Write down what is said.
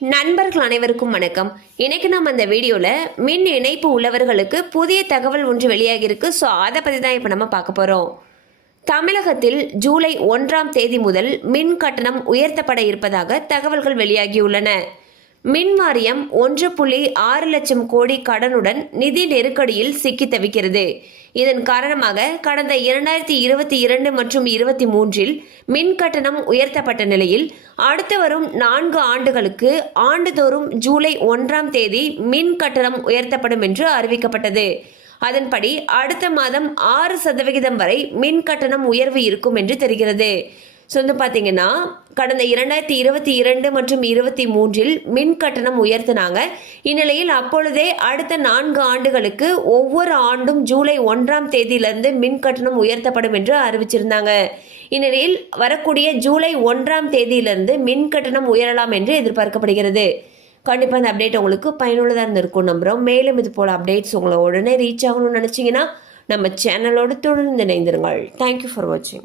நண்பர்கள் அனைவருக்கும் வணக்கம். இன்னைக்கு நம்ம இந்த வீடியோவில் மின் இணைப்பு உள்ளவர்களுக்கு புதிய தகவல் ஒன்று வெளியாகியிருக்கு ஸோ அதை பற்றி தான் இப்போ நம்ம பார்க்க போகிறோம் தமிழகத்தில் ஜூலை ஒன்றாம் தேதி முதல் மின் கட்டணம் உயர்த்தப்பட இருப்பதாக தகவல்கள் வெளியாகியுள்ளன. மின் வாரியம் ஒன்று புள்ளி ஆறு லட்சம் கோடி கடனுடன் நிதி நெருக்கடியில் சிக்கி தவிக்கிறது. இதன் காரணமாக கடந்த இரண்டாயிரத்தி இருபத்தி இரண்டு மற்றும் இருபத்தி மூன்றில் மின் கட்டணம் உயர்த்தப்பட்ட நிலையில் அடுத்து வரும் நான்கு ஆண்டுகளுக்கு ஆண்டுதோறும் ஜூலை ஒன்றாம் தேதி மின் கட்டணம் உயர்த்தப்படும் என்று அறிவிக்கப்பட்டது. அதன்படி அடுத்த மாதம் ஆறு சதவிகிதம் வரை மின் கட்டணம் உயர்வு இருக்கும் என்று தெரிகிறது. ஸோ வந்து பார்த்தீங்கன்னா கடந்த இரண்டாயிரத்தி இருபத்தி இரண்டு மற்றும் இருபத்தி மூன்றில் மின் கட்டணம் உயர்த்தினாங்க. இந்நிலையில் அப்பொழுதே அடுத்த நான்கு ஆண்டுகளுக்கு ஒவ்வொரு ஆண்டும் ஜூலை ஒன்றாம் தேதியிலிருந்து மின் கட்டணம் உயர்த்தப்படும் என்று அறிவிச்சிருந்தாங்க. இந்நிலையில் வரக்கூடிய ஜூலை ஒன்றாம் தேதியிலிருந்து மின் கட்டணம் உயரலாம் என்று எதிர்பார்க்கப்படுகிறது. கண்டிப்பாக இந்த அப்டேட் உங்களுக்கு பயனுள்ளதாக இருந்திருக்கும் நம்புகிறோம் மேலும் இது போல் அப்டேட்ஸ் உங்களை உடனே ரீச் ஆகணும்னு நினச்சிங்கன்னா நம்ம சேனலோடு தொடர்ந்து இணைந்திருங்கள். தேங்க்யூ ஃபார் வாட்சிங்